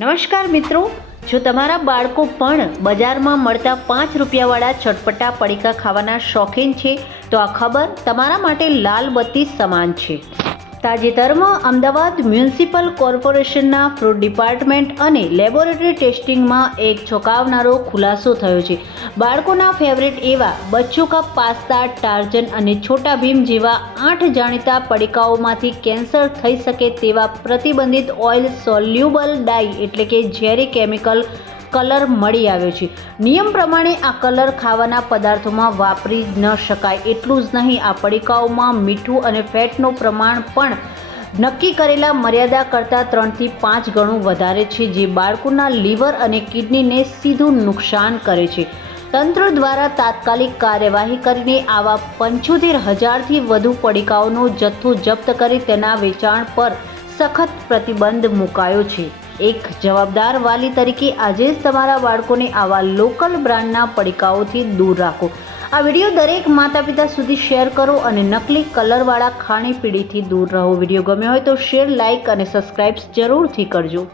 નમસ્કાર મિત્રો, જો તમારા બાળકો પણ બજારમાં મળતા 5 રૂપિયાવાળા ચટપટા પડીકા ખાવાના શોખીન છે તો આ ખબર તમારા માટે લાલ બત્તી સમાન છે. તાજેતરમાં અમદાવાદ મ્યુનિસિપલ કોર્પોરેશનના ફ્રૂટ ડિપાર્ટમેન્ટ અને લેબોરેટરી ટેસ્ટિંગમાં એક ચોંકાવનારો ખુલાસો થયો છે. બાળકોના ફેવરેટ એવા બચ્ચો કા પાસ્તા, ટાર્જન અને છોટા ભીમ જેવા 8 જાણીતા પડીકાઓમાંથી કેન્સર થઈ શકે તેવા પ્રતિબંધિત ઓઇલ સોલ્યુબલ ડાઈ એટલે કે ઝેરી કેમિકલ કલર મળી આવ્યો છે. નિયમ પ્રમાણે આ કલર ખાવાના પદાર્થોમાં વાપરી ન શકાય. એટલું જ નહીં, આ પડીકાઓમાં મીઠું અને ફેટનું પ્રમાણ પણ નક્કી કરેલા મર્યાદા કરતાં 3 થી 5 ગણું વધારે છે, જે બાળકોના લીવર અને કિડનીને સીધું નુકસાન કરે છે. તંત્ર દ્વારા તાત્કાલિક કાર્યવાહી કરીને આવા 75,000થી વધુ પડીકાઓનો જથ્થો જપ્ત કરી તેના વેચાણ પર સખત પ્રતિબંધ મુકાયો છે. એક જવાબદાર વાલી તરીકે આજે જ તમારા બાળકોને આવા લોકલ બ્રાન્ડના પડીકાઓથી દૂર રાખો. આ વિડીયો દરેક માતા પિતા સુધી શેર કરો અને નકલી કલરવાળા ખાણીપીણીથી દૂર રહો. વિડીયો ગમ્યો હોય તો શેર, લાઇક અને સબસ્ક્રાઇબ જરૂરથી કરજો.